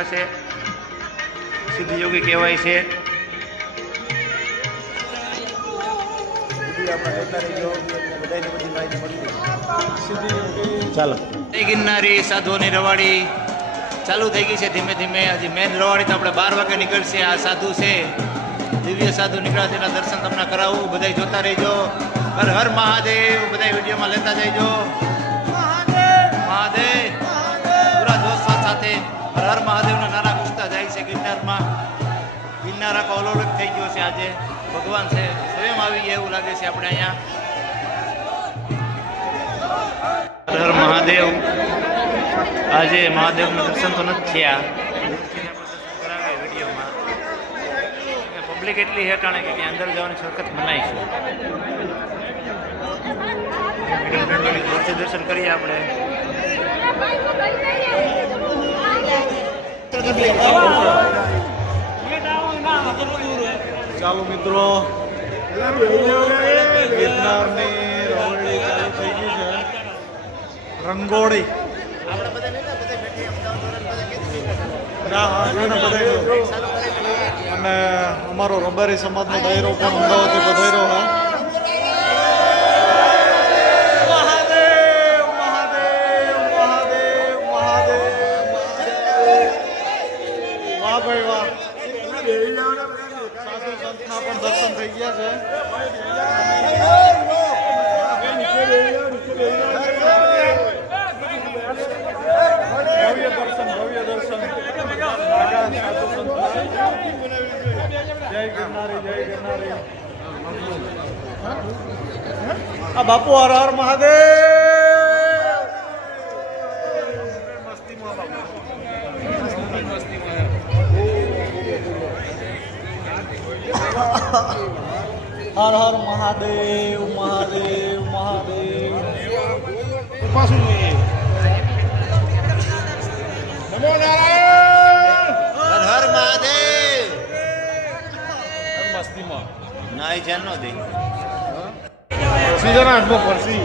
નીકળ્યા છે, સિદ્ધયોગી કહેવાય છે. ચાલો, ગિરનારી સાધુઓની રવાડી ચાલુ થઈ ગઈ છે ધીમે ધીમે. હજી મેન રવાડી તો આપણે 12 વાગે નીકળશે. આ સાધુ છે, દિવ્ય સાધુ નીકળ્યા છે, એના દર્શન તમને કરાવું. બધા જોતા રહીજો. હર હર મહાદેવ. બધા વિડીયોમાં લેતા જઈજો. મહાદેવ પૂરા જોશ સાથે હર હર મહાદેવના નારા ગુંજતા જાય છે ગિરનારમાં. ગિરનાર આખો અલોલક થઈ ગયો છે. આજે ભગવાન છે સ્વયં આવી ગયા એવું લાગે છે આપણે અહીંયા. હર હર મહાદેવ. આજે મહાદેવના દર્શન તો નથી થયા, વિડીયોમાં પબ્લિક એટલી હેઠાણે કે અંદર જવાની સખત મનાઈ છે. દર્શન કરીએ આપણે. ચાલો મિત્રો, ગિરનારની રવડી ચાલુ થઈ ગઈ છે. રંગોળી અને અમારો રબારી સમાજનો ડાયરો પણ અમદાવાદથી પધાર્યો હા. મહાદેવ મહાદેવ મહાદેવ મહાદેવ. વાહ ભાઈ વાહ. સાધુ સંતના પણ દર્શન થઈ ગયા છે. ભવ્ય દર્શન. જય ગિરનારી, જય ગિરનારી. આ બાપુ હર હર મહાદેવ. મસ્તીમાં હર હર મહાદેવ મહાદેવ મહાદેવ. પાછું નમો નારાયણ. હર હર મહાદેવ. મસ્તીમાં નાઈ જાન નો દે સીઝન 8 માં ફરસી.